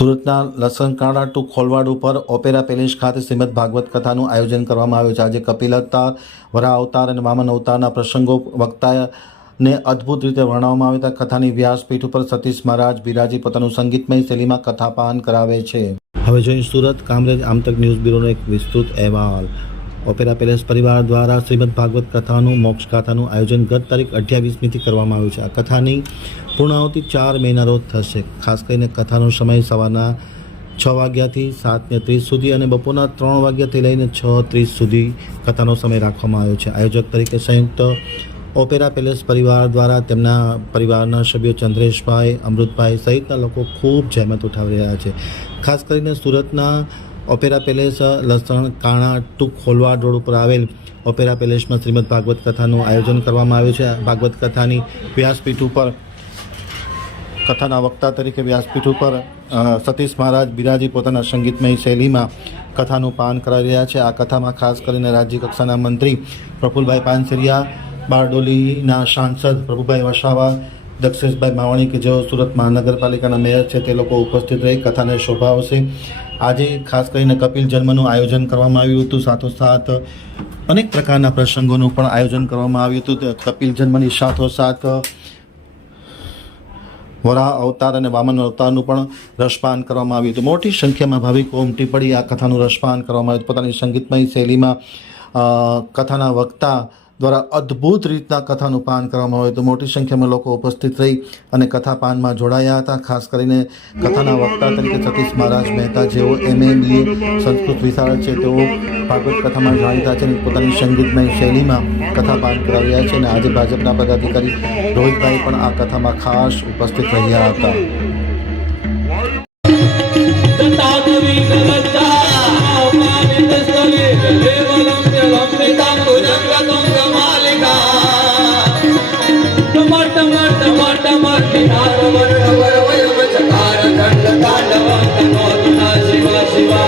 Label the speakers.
Speaker 1: સુરતના લસણકાળા ટુ ખોલવાડ ઉપર opera palace ખાતે શ્રીમદ ભાગવત કથાનું આયોજન કરવામાં આવ્યું છે. આજે કપિલ અવતાર વરા અવતાર અને વામન અવતારના પ્રસંગો વક્તાને અદ્ભુત રીતે વર્ણવવામાં આવ્યા ત્યાં કથાની વ્યાસપીઠ ઉપર સતીશ મહારાજ બિરાજી પોતાનું સંગીતમય શૈલીમાં કથાપાન કરાવે છે. હવે જોઈએ સુરત, કામરેજ આમતક ન્યૂઝ બ્યુરોનો એક વિસ્તૃત અહેવાલ. ઓપેરા પેલેસ પરિવાર દ્વારા શ્રીમદ ભાગવત કથાનું, મોક્ષ કથાનું આયોજન ગત તારીખ અઠ્યાવીસમીથી કરવામાં આવ્યું છે. આ કથાની પૂર્ણાહુતિ ચાર મેના રોજ થશે. ખાસ કરીને કથાનો સમય સવારના છ વાગ્યાથી સાતને ત્રીસ સુધી અને બપોરના ત્રણ વાગ્યાથી લઈને છ ત્રીસ સુધી કથાનો સમય રાખવામાં આવ્યો છે. આયોજક તરીકે સંયુક્ત ઓપેરા પેલેસ પરિવાર દ્વારા તેમના પરિવારના સભ્યો ચંદ્રેશભાઈ, અમૃતભાઈ સહિતના લોકો ખૂબ જહેમત ઉઠાવી રહ્યા છે. ખાસ કરીને સુરતના ઓપેરા પેલેસ, લસણ, કાણા, ટૂંક ખોલવાડ રોડ ઉપર આવેલ ઓપેરા પેલેસમાં શ્રીમદ ભાગવત કથાનું આયોજન કરવામાં આવ્યું છે. ભાગવત કથાની વ્યાસપીઠ ઉપર, કથાના વક્તા તરીકે વ્યાસપીઠ ઉપર સતીશ મહારાજ બિરાજી પોતાના સંગીતમય શૈલીમાં કથાનું પાન કરાવી રહ્યા છે. આ કથામાં ખાસ કરીને રાજ્ય કક્ષાના મંત્રી પ્રફુલભાઈ પાનસરિયા, બારડોલીના સાંસદ પ્રભુભાઈ વસાવા દક્ષેશભાઈ માવાણી કે જેઓ સુરત મહાનગરપાલિકાના મેયર છે, તે લોકો ઉપસ્થિત રહી કથાને શોભાવશે આજે ખાસ કરીને કપિલ જન્મનું આયોજન કરવામાં આવ્યું હતું. સાથોસાથ અનેક પ્રકારના પ્રસંગોનું પણ આયોજન કરવામાં આવ્યું હતું. કપિલ જન્મની સાથોસાથ વરાહ અવતાર અને વામન અવતારનું પણ રસપાન કરવામાં આવ્યું હતું. મોટી સંખ્યામાં ભાવિકો ઉમટી પડી આ કથાનું રસપાન કરવામાં આવ્યું પોતાની સંગીતમય શૈલીમાં કથાના વક્તા દ્વારા અદ્ભુત રીતના કથાનું પાન કરવામાં આવ્યું હતું. મોટી સંખ્યામાં લોકો ઉપસ્થિત રહી અને કથા પાનમાં જોડાયા હતા. ખાસ કરીને કથાના વક્તા તરીકે સતીશ મહારાજ મહેતા, જેઓ એમ એ સંસ્કૃત વિશારદ છે, તેઓ ભાગવત કથામાં જાણીતા છે અને પોતાની સંગીતમય શૈલીમાં કથા પાન કરાવ્યા છે અને આજે ભાજપના પદાધિકારી રોહિતભાઈ પણ આ કથામાં ખાસ ઉપસ્થિત રહ્યા હતા.
Speaker 2: शिवा शिवा